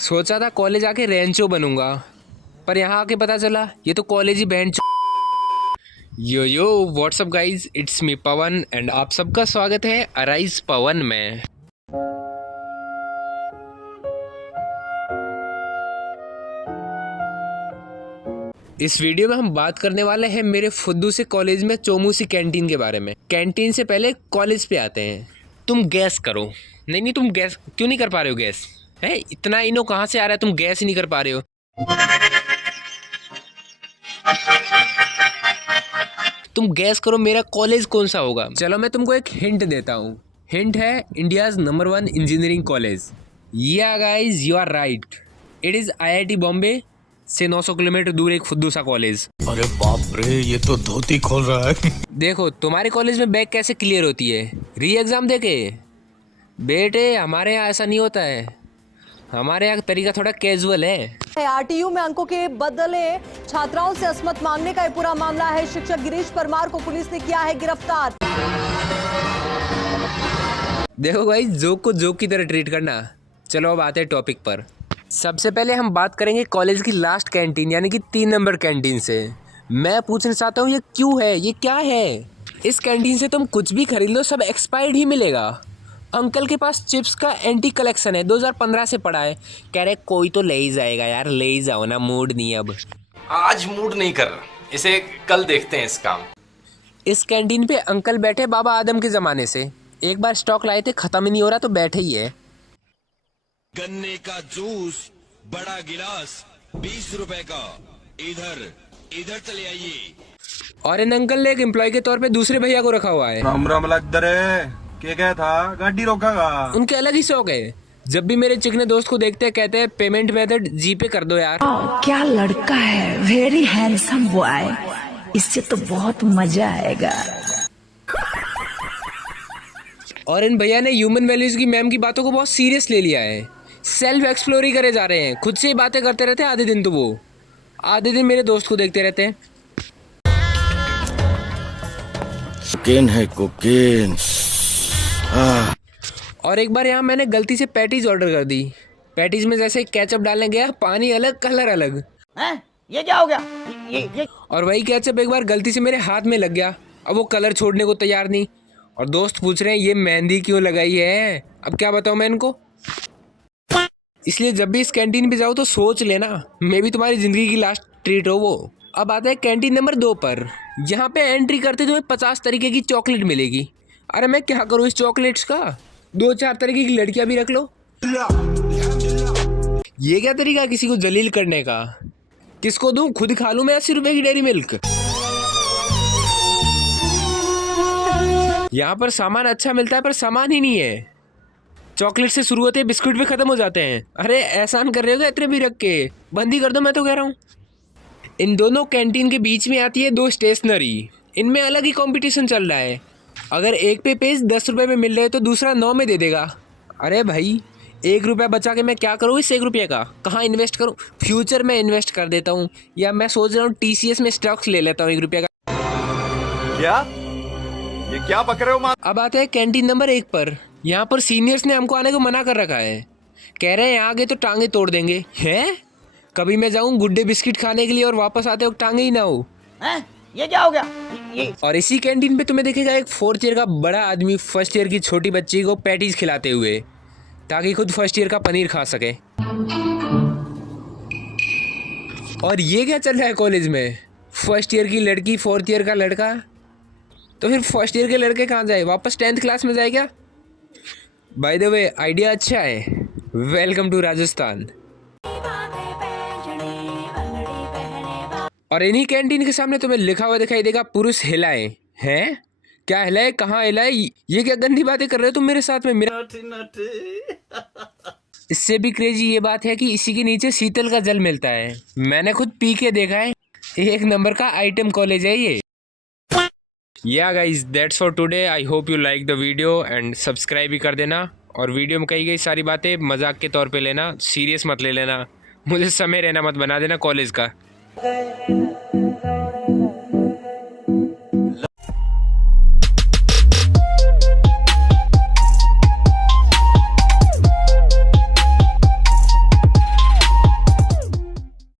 सोचा था कॉलेज आके रेंचो बनूंगा, पर यहाँ आके पता चला ये तो college he band. Yo what's up guys, it's me Pawan and आप सबका स्वागत है अराइज पवन में। इस वीडियो में हम बात करने वाले हैं मेरे फुद्दू से कॉलेज में चोमूसी कैंटीन के बारे में। कैंटीन से पहले कॉलेज पे आते हैं। तुम गैस करो। नहीं तुम गैस क्यों नहीं कर पा रहे हो? गैस है इतना इनो कहाँ से आ रहा है? तुम गैस ही नहीं कर पा रहे हो। तुम गैस करो मेरा कॉलेज कौन सा होगा। चलो मैं तुमको एक हिंट देता हूँ। हिंट है India's number 1 engineering college. Yeah guys you are right, it is IIT Bombay से 900 किलोमीटर दूर एक फुद्दू सा कॉलेज। अरे बाप रे, ये तो धोती खोल रहा है। देखो तुम्हारे कॉलेज में बैक कैसे क्लियर होती है? री एग्जाम देके? बेटे हमारे यहाँ ऐसा नहीं होता है, हमारे यहाँ तरीका थोड़ा कैजुअल है। RTU में अंकों के बदले छात्राओं से असमत मांगने का ये पूरा मामला है। शिक्षक गिरीश परमार को पुलिस ने किया है गिरफ्तार। देखो भाई, जोक को जोक की तरह ट्रीट करना। चलो अब आते हैं टॉपिक पर। सबसे पहले हम बात करेंगे कॉलेज की लास्ट कैंटीन यानी कि 3 नंबर कैंटीन से। मैं पूछना चाहता हूँ ये क्यों है, ये क्या है? इस कैंटीन से तुम कुछ भी खरीद लो सब एक्सपायर्ड ही मिलेगा। अंकल के पास चिप्स का एंटी कलेक्शन है, 2015 से पड़ा है। कह रहे कोई तो ले ही जाएगा यार, ले ही जाओ ना, मूड नहीं अब। आज मूड नहीं कर रहा, इसे कल देखते हैं इस काम। इस कैंटीन पे अंकल बैठे बाबा आदम के ज़माने से। एक बार स्टॉक लाए थे, ख़त्म ही नहीं हो रहा तो बैठे ही है। गन्ने का जूस बड़ा गिलास 20 रुपए का, इधर चले आइए। और इन अंकल ने एक एम्प्लॉय के तौर पे दूसरे भैया को रखा हुआ है। राम राम लग क्या था, गाड़ी रोकागा। उनके अलग ही शौक है। जब भी मेरे चिकने दोस्त को देखते हैं कहते हैं पेमेंट मेथड जीपे कर दो यार। क्या लड़का है, वेरी हैंडसम बॉय, इससे तो बहुत मजा आएगा। और इन भैया ने ह्यूमन वैल्यूज की मैम की बातों को बहुत सीरियस ले लिया है। सेल्फ एक्सप्लोर ही करे जा रहे हैं, खुद से ही बातें करते रहते हैं आधे दिन। तो वो आधे दिन मेरे दोस्त को देखते रहते हैं। कोकेन है कोकेन। और एक बार यहाँ मैंने गलती से पैटीज ऑर्डर कर दी। पैटीज में जैसे केचप डालने गया, पानी अलग कलर अलग। ये क्या हो गया? ये और वही केचप एक बार गलती से मेरे हाथ में लग गया। अब वो कलर छोड़ने को तैयार नहीं। और दोस्त पूछ रहे हैं ये मेहंदी क्यों लगाई है? अब क्या बताऊँ मैं इनको। इसलिए जब भी इस कैंटीन पे जाओ तो सोच लेना, मैं भी तुम्हारी ज़िंदगी की लास्ट ट्रीट हो वो। अब आता है कैंटीन नंबर 2 पर। यहाँ पे एंट्री करते तुम्हें 50 तरीके की चॉकलेट मिलेगी। अरे मैं क्या करूँ इस चॉकलेट्स का? 2-4 तरीके की लड़कियाँ भी रख लो। ये क्या तरीका है किसी को जलील करने का? किसको दूँ? खुद खा लूँ मैं 80 रुपए की डेयरी मिल्क। यहाँ पर सामान अच्छा मिलता है पर सामान ही नहीं है। चॉकलेट से शुरू होते हैं, बिस्कुट भी खत्म हो जाते हैं। अरे एहसान कर रहे हो इतने भी रख के? बंद ही कर दो, मैं तो कह रहा हूँ। इन दोनों कैंटीन के बीच में आती है 2 स्टेशनरी। इनमें अलग ही कंपटीशन चल रहा है। अगर एक पे पेज 10 रुपये में मिल रहे तो दूसरा 9 में दे देगा। अरे भाई 1 रुपया बचा के मैं क्या करूँ इस 1 रुपये का? कहाँ इन्वेस्ट करूँ? फ्यूचर में इन्वेस्ट कर देता हूँ, या मैं सोच रहा हूँ TCS में स्टॉक्स ले लेता हूँ 1 रुपये का। क्या ये क्या पक रहे हो? अब आते हैं कैंटीन नंबर 1 पर। यहाँ पर सीनियर्स ने हमको आने को मना कर रखा है। कह रहे हैं यहाँ आगे तो टांगे तोड़ देंगे। हैं? कभी मैं जाऊँ गुड्डे बिस्किट खाने के लिए और वापस आते वक्त टांगे ही ना हो। ये क्या हो गया? ये और इसी कैंटीन पे तुम्हें दिखेगा एक 4th ईयर का बड़ा आदमी फर्स्ट ईयर की छोटी बच्ची को पैटीज खिलाते हुए, ताकि खुद फर्स्ट ईयर का पनीर खा सके। और ये क्या चल रहा है कॉलेज में? फर्स्ट ईयर की लड़की 4th ईयर का लड़का, तो फिर फर्स्ट ईयर के लड़के कहाँ जाए? वापस 10th क्लास में जाए क्या? बाय द वे आइडिया अच्छा है। Welcome to Rajasthan. और इन्हीं कैंटीन के सामने तुम्हें लिखा हुआ दिखाई देगा पुरुष हिलाए। हैं? क्या हिलाए? कहाँ हिलाए? ये क्या गंदी बातें कर रहे हो तुम मेरे साथ में? मेरा इससे भी क्रेजी ये बात है कि इसी के नीचे शीतल का जल मिलता है। मैंने खुद पी के देखा है। 1 नंबर का आइटम कॉलेज है ये। Yeah guys that's for today. I hope you like the video and subscribe भी कर देना। और वीडियो में कही गई सारी बातें मजाक के तौर पे लेना, सीरियस मत ले लेना। मुझे समय रहना मत बना देना कॉलेज का।